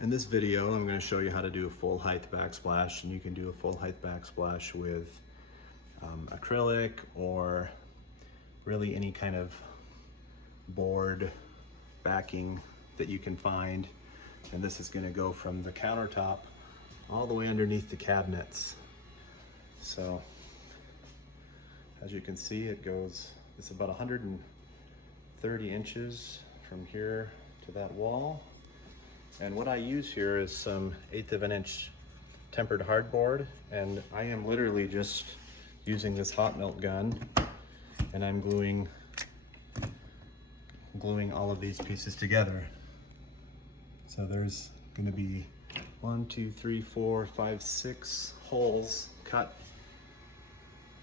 In this video, I'm going to show you how to do a full height backsplash, and you can do a full height backsplash with acrylic or really any kind of board backing that you can find. And this is going to go from the countertop all the way underneath the cabinets. So as you can see, it's about 130 inches from here to that wall. And what I use here is some 1/8 of an inch tempered hardboard, and I am literally just using this hot melt gun, and I'm gluing all of these pieces together. So there's going to be 1, 2, 3, 4, 5, 6 holes cut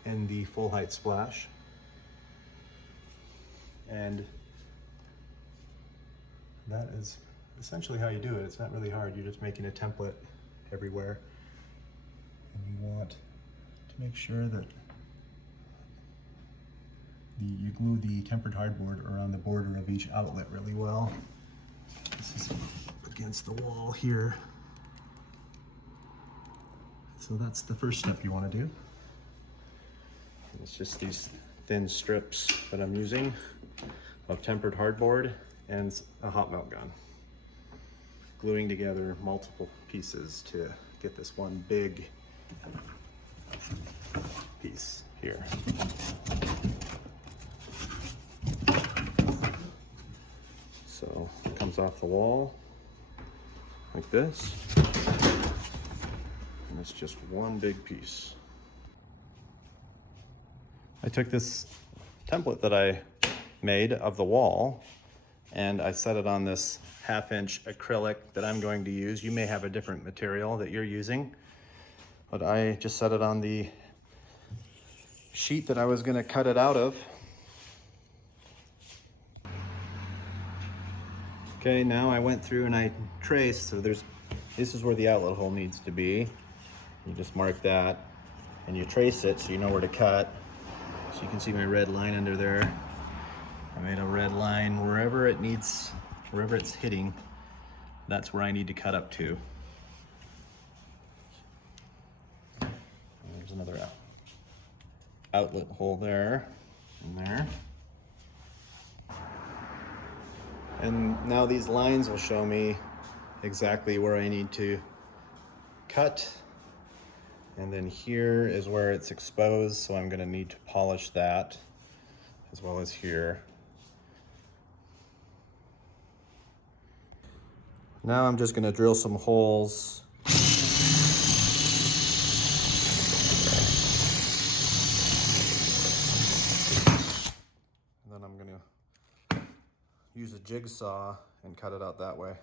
in the full height splash, and that is essentially how you do it. It's not really hard. You're just making a template everywhere, and you want to make sure that you glue the tempered hardboard around the border of each outlet really well. This is against the wall here. So that's the first step you want to do. And it's just these thin strips that I'm using of tempered hardboard and a hot melt gun, gluing together multiple pieces to get this one big piece here. So it comes off the wall like this, and it's just one big piece. I took this template that I made of the wall, and I set it on this 1/2 inch acrylic that I'm going to use. You may have a different material that you're using, but I just set it on the sheet that I was going to cut it out of. Okay, now I went through and I traced, so this is where the outlet hole needs to be. You just mark that and you trace it so you know where to cut. So you can see my red line under there. I made a red line wherever it's hitting, that's where I need to cut up to. And there's another outlet hole there and there. And now these lines will show me exactly where I need to cut. And then here is where it's exposed, so I'm going to need to polish that, as well as here. Now I'm just going to drill some holes. And then I'm going to use a jigsaw and cut it out that way.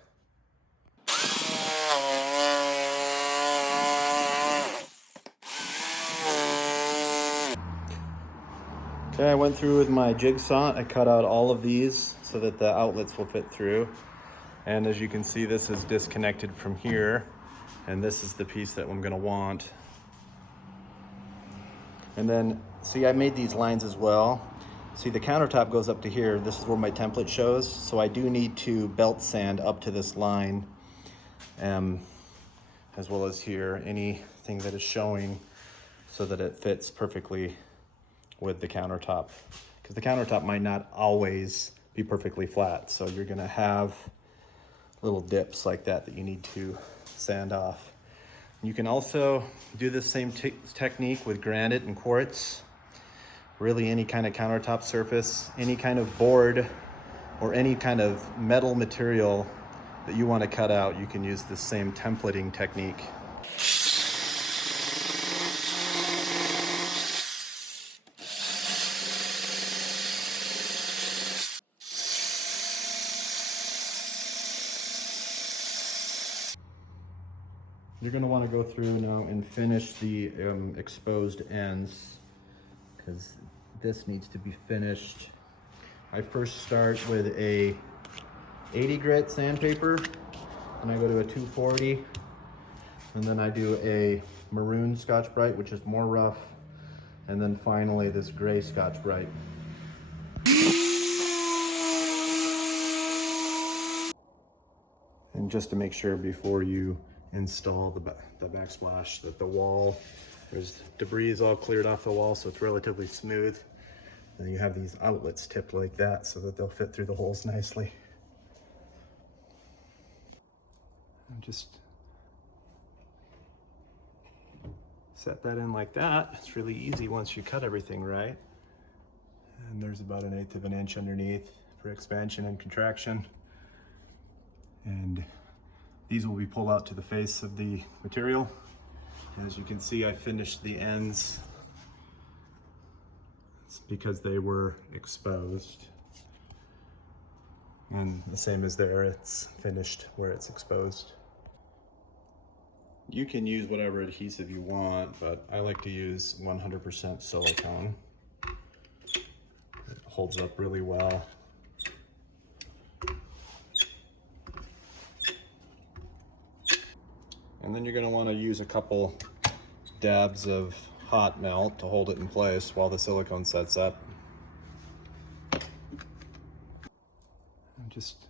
Okay, I went through with my jigsaw. I cut out all of these so that the outlets will fit through. And as you can see, this is disconnected from here, and this is the piece that I'm gonna want. And then, see, I made these lines as well. See, the countertop goes up to here. This is where my template shows. So I do need to belt sand up to this line, as well as here, anything that is showing, so that it fits perfectly with the countertop. Because the countertop might not always be perfectly flat. So you're gonna have little dips like that you need to sand off. You can also do the same technique with granite and quartz. Really any kind of countertop surface, any kind of board, or any kind of metal material that you want to cut out, you can use the same templating technique. You're going to want to go through now and finish the exposed ends, because this needs to be finished. I first start with a 80 grit sandpaper, and I go to a 240, and then I do a maroon Scotch-Brite, which is more rough, and then finally this gray Scotch-Brite. And just to make sure before you install the backsplash that the wall, there's debris all cleared off the wall, so it's relatively smooth. And you have these outlets tipped like that so that they'll fit through the holes nicely. And just set that in like that. It's really easy once you cut everything right. And there's about 1/8 of an inch underneath for expansion and contraction. And these will be pulled out to the face of the material. As you can see, I finished the ends. It's because they were exposed. And the same as there, it's finished where it's exposed. You can use whatever adhesive you want, but I like to use 100% silicone. It holds up really well. And then you're going to want to use a couple dabs of hot melt to hold it in place while the silicone sets up. And just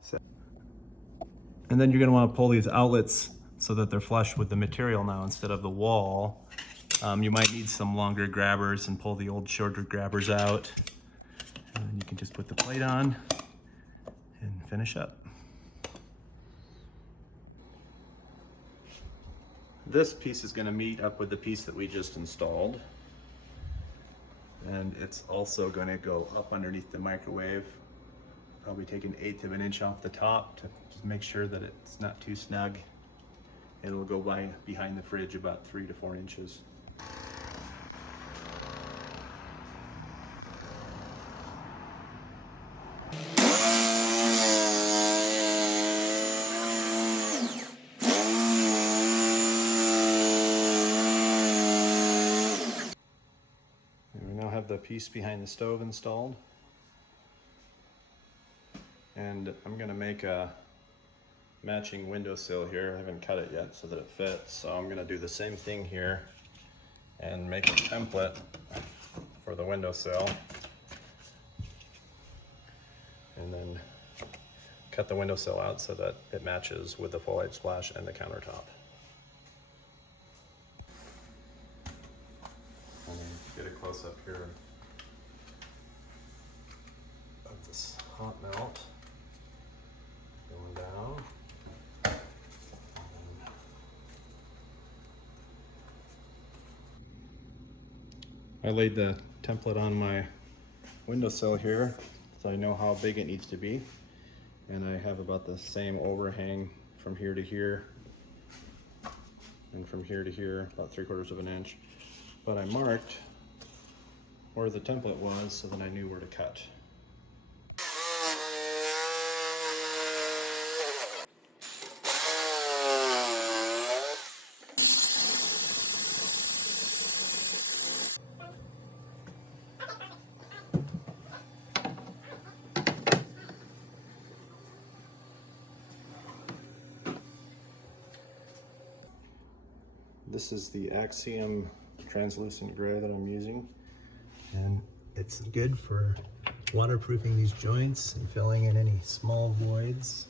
set. And then you're going to want to pull these outlets so that they're flush with the material now instead of the wall. You might need some longer grabbers and pull the old shorter grabbers out. And then you can just put the plate on and finish up. This piece is going to meet up with the piece that we just installed. And it's also going to go up underneath the microwave. Probably take 1/8 of an inch off the top to just make sure that it's not too snug. And it'll go behind the fridge about 3 to 4 inches. The piece behind the stove installed, and I'm going to make a matching windowsill here. I haven't cut it yet so that it fits, so I'm going to do the same thing here and make a template for the windowsill, and then cut the windowsill out so that it matches with the full height splash and the countertop. And then get a close up here of this hot melt going down. I laid the template on my windowsill here so I know how big it needs to be, and I have about the same overhang from here to here and from here to here, about 3/4 of an inch. But I marked where the template was so that I knew where to cut. This is the Axiom translucent gray that I'm using, and it's good for waterproofing these joints and filling in any small voids.